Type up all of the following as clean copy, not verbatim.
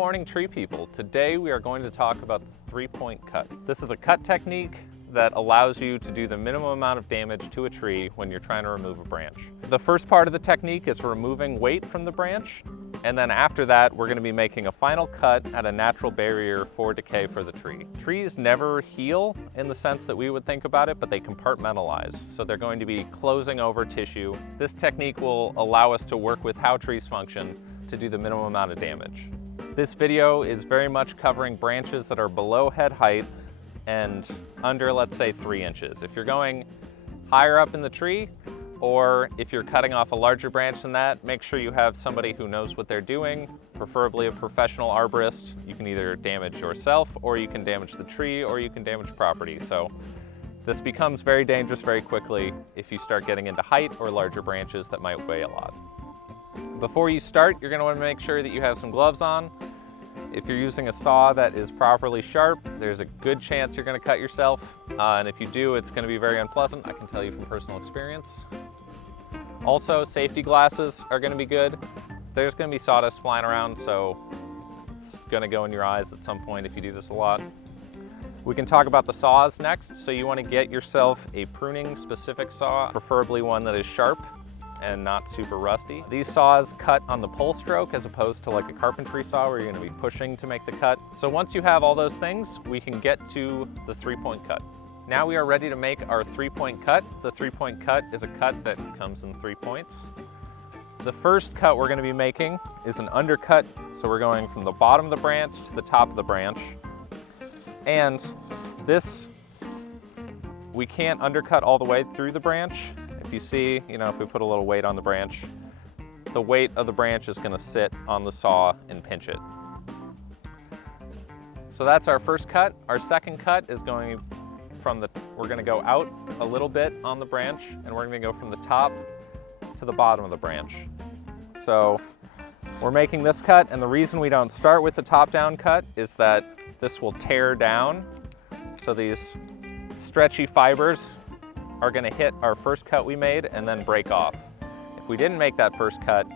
morning, tree people. Today we are going to talk about the three-point cut. This is a cut technique that allows you to do the minimum amount of damage to a tree when you're trying to remove a branch. The first part of the technique is removing weight from the branch, and then after that we're going to be making a final cut at a natural barrier for decay for the tree. Trees never heal in the sense that we would think about it, but they compartmentalize. So they're going to be closing over tissue. This technique will allow us to work with how trees function to do the minimum amount of damage. This video is very much covering branches that are below head height and under, let's say, 3 inches. If you're going higher up in the tree, or if you're cutting off a larger branch than that, make sure you have somebody who knows what they're doing, preferably a professional arborist. You can either damage yourself, or you can damage the tree, or you can damage property. So this becomes very dangerous very quickly if you start getting into height or larger branches that might weigh a lot. Before you start, you're going to want to make sure that you have some gloves on. If you're using a saw that is properly sharp, there's a good chance you're going to cut yourself. And if you do, it's going to be very unpleasant. I can tell you from personal experience. Also, safety glasses are going to be good. There's going to be sawdust flying around, so it's going to go in your eyes at some point if you do this a lot. We can talk about the saws next. So you want to get yourself a pruning specific saw, preferably one that is sharp and not super rusty. These saws cut on the pull stroke as opposed to like a carpentry saw where you're going to be pushing to make the cut. So once you have all those things, we can get to the three-point cut. Now we are ready to make our three-point cut. The three-point cut is a cut that comes in 3 points. The first cut we're going to be making is an undercut. So we're going from the bottom of the branch to the top of the branch. And this, we can't undercut all the way through the branch. If you see, if we put a little weight on the branch, the weight of the branch is going to sit on the saw and pinch it. So that's our first cut. Our second cut is going from we're going to go out a little bit on the branch, and we're going to go from the top to the bottom of the branch. So we're making this cut, and the reason we don't start with the top-down cut is that this will tear down. So these stretchy fibers are going to hit our first cut we made and then break off. If we didn't make that first cut,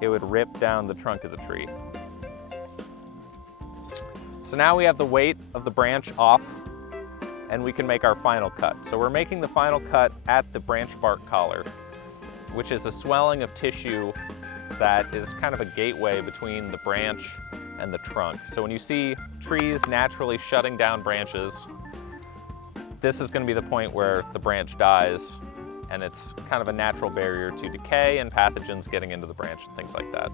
it would rip down the trunk of the tree. So now we have the weight of the branch off, and we can make our final cut. So we're making the final cut at the branch bark collar, which is a swelling of tissue that is kind of a gateway between the branch and the trunk. So when you see trees naturally shutting down branches, this is going to be the point where the branch dies, and it's kind of a natural barrier to decay and pathogens getting into the branch and things like that.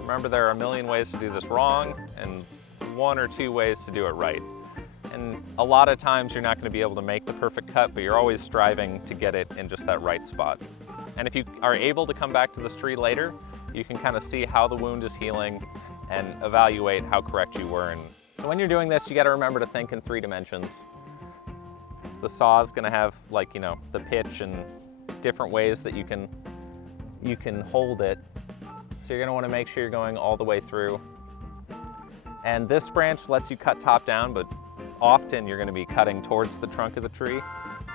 Remember, there are a million ways to do this wrong and 1 or 2 ways to do it right. And a lot of times you're not going to be able to make the perfect cut, but you're always striving to get it in just that right spot. And if you are able to come back to this tree later, you can kind of see how the wound is healing and evaluate how correct you were. And when you're doing this, you got to remember to think in 3 dimensions. The saw is going to have the pitch and different ways that you can hold it. So you're going to want to make sure you're going all the way through. And this branch lets you cut top down, but often you're going to be cutting towards the trunk of the tree,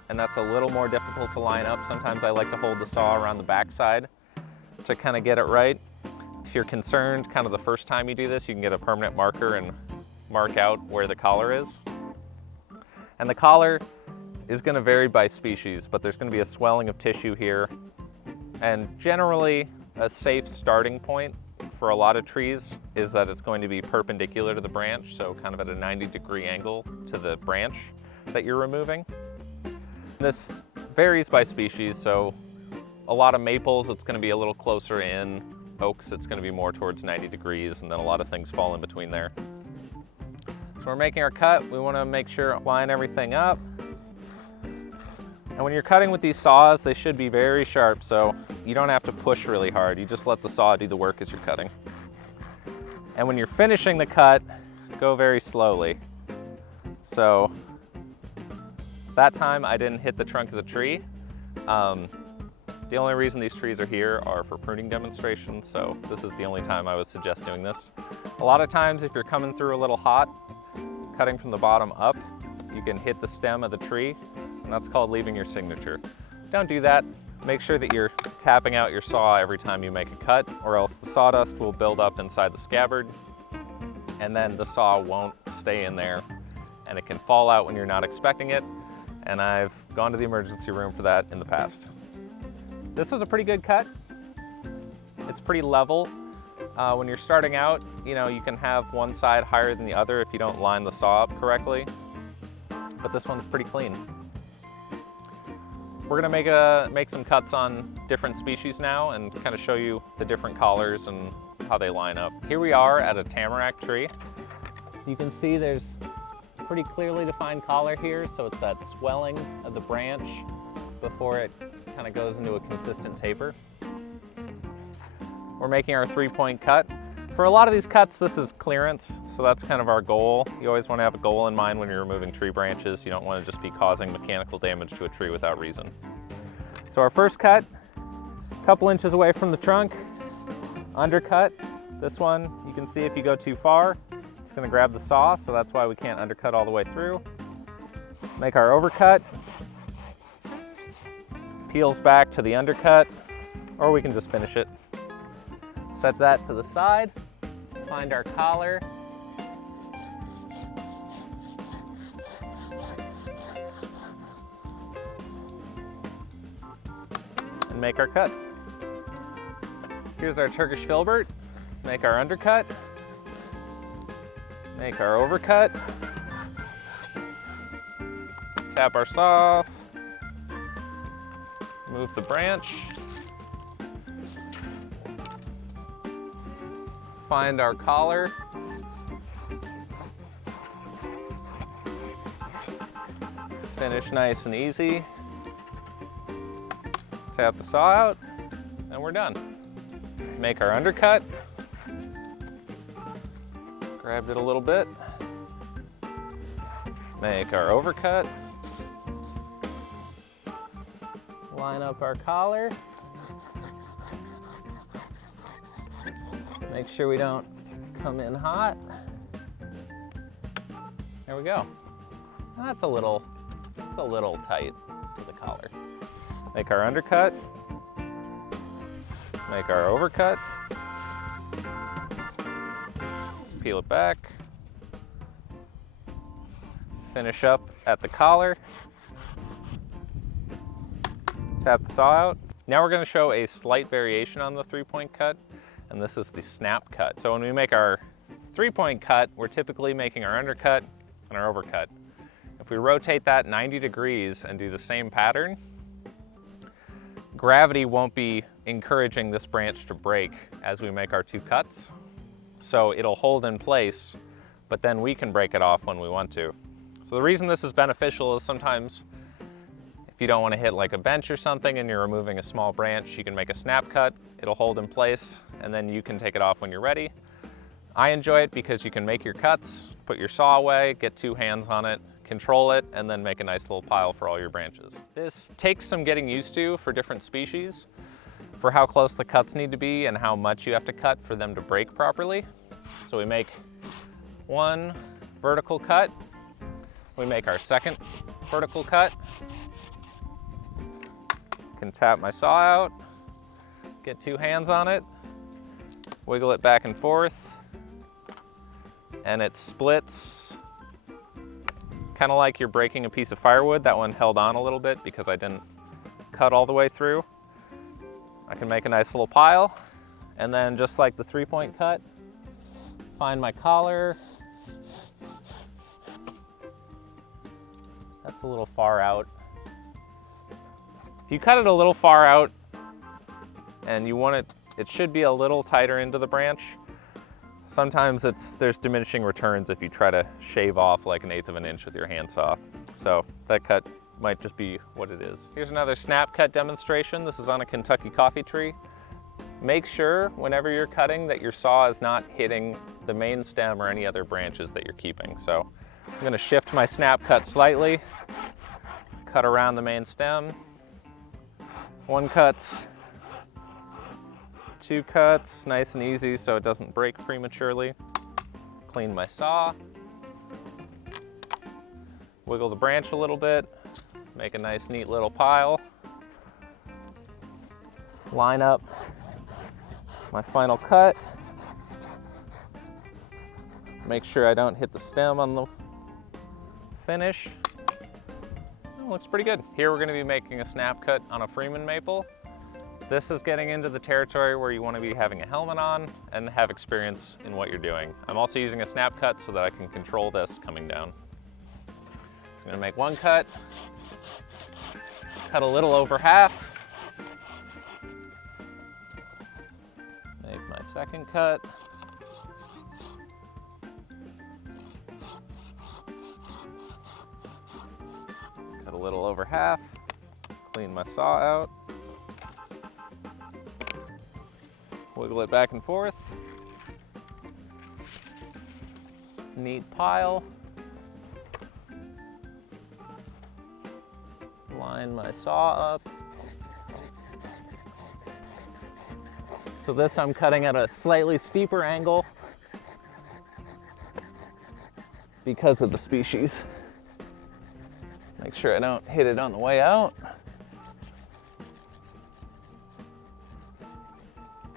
and that's a little more difficult to line up. Sometimes I like to hold the saw around the backside to kind of get it right. If you're concerned kind of the first time you do this, you can get a permanent marker and mark out where the collar is. And the collar is going to vary by species, but there's going to be a swelling of tissue here. And generally, a safe starting point for a lot of trees is that it's going to be perpendicular to the branch, so kind of at a 90-degree angle to the branch that you're removing. This varies by species, so a lot of maples, it's going to be a little closer in. Oaks, it's going to be more towards 90 degrees, and then a lot of things fall in between there. So we're making our cut. We want to make sure line everything up. And when you're cutting with these saws, they should be very sharp, so you don't have to push really hard. You just let the saw do the work as you're cutting. And when you're finishing the cut, go very slowly. So that time I didn't hit the trunk of the tree. The only reason these trees are here are for pruning demonstrations, so this is the only time I would suggest doing this. A lot of times if you're coming through a little hot, cutting from the bottom up, you can hit the stem of the tree, and that's called leaving your signature. Don't do that. Make sure that you're tapping out your saw every time you make a cut, or else the sawdust will build up inside the scabbard and then the saw won't stay in there and it can fall out when you're not expecting it. And I've gone to the emergency room for that in the past. This was a pretty good cut. It's pretty level. When you're starting out, you know, you can have one side higher than the other if you don't line the saw up correctly, but this one's pretty clean. We're gonna make some cuts on different species now and kind of show you the different collars and how they line up. Here we are at a tamarack tree. You can see there's pretty clearly defined collar here, so it's that swelling of the branch before it kind of goes into a consistent taper. We're making our 3-point cut. For a lot of these cuts, this is clearance, so that's kind of our goal. You always want to have a goal in mind when you're removing tree branches. You don't want to just be causing mechanical damage to a tree without reason. So our first cut, a couple inches away from the trunk, undercut. This one, you can see if you go too far, it's going to grab the saw, so that's why we can't undercut all the way through. Make our overcut, peels back to the undercut, or we can just finish it. Set that to the side, find our collar, and make our cut. Here's our Turkish filbert, make our undercut, make our overcut, tap our saw, move the branch, find our collar, finish nice and easy, tap the saw out, and we're done. Make our undercut, grabbed it a little bit, make our overcut, line up our collar, make sure we don't come in hot. There we go. That's a little tight to the collar. Make our undercut, make our overcut, peel it back, finish up at the collar, tap the saw out. Now we're going to show a slight variation on the 3-point cut, and this is the snap cut. So when we make our 3-point cut, we're typically making our undercut and our overcut. If we rotate that 90 degrees and do the same pattern, gravity won't be encouraging this branch to break as we make our 2 cuts. So it'll hold in place, but then we can break it off when we want to. So the reason this is beneficial is sometimes if you don't want to hit like a bench or something and you're removing a small branch, you can make a snap cut, it'll hold in place, and then you can take it off when you're ready. I enjoy it because you can make your cuts, put your saw away, get 2 hands on it, control it, and then make a nice little pile for all your branches. This takes some getting used to for different species, for how close the cuts need to be and how much you have to cut for them to break properly. So we make 1 vertical cut, we make our 2nd vertical cut, can tap my saw out, get 2 hands on it, wiggle it back and forth, and it splits kind of like you're breaking a piece of firewood. That one held on a little bit because I didn't cut all the way through. I can make a nice little pile, and then just like the 3-point cut, find my collar. That's a little far out. If you cut it a little far out and you want it should be a little tighter into the branch. Sometimes there's diminishing returns if you try to shave off like 1/8 of an inch with your handsaw. So that cut might just be what it is. Here's another snap cut demonstration. This is on a Kentucky coffee tree. Make sure whenever you're cutting that your saw is not hitting the main stem or any other branches that you're keeping. So I'm gonna shift my snap cut slightly, cut around the main stem. 1 cut, 2 cuts, nice and easy so it doesn't break prematurely. Clean my saw, wiggle the branch a little bit, make a nice neat little pile. Line up my final cut, Make sure I don't hit the stem on the finish. Oh, looks pretty good. Here we're going to be making a snap cut on a Freeman maple. This is getting into the territory where you want to be having a helmet on and have experience in what you're doing. I'm also using a snap cut so that I can control this coming down. So I'm going to make one cut, cut a little over half, make my second cut, cut a little over half, clean my saw out, wiggle it back and forth, neat pile, line my saw up. So this I'm cutting at a slightly steeper angle because of the species. Make sure I don't hit it on the way out.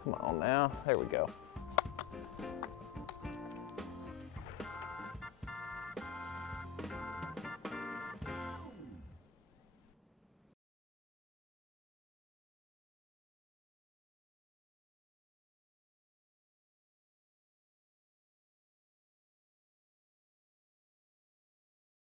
Come on now, there we go.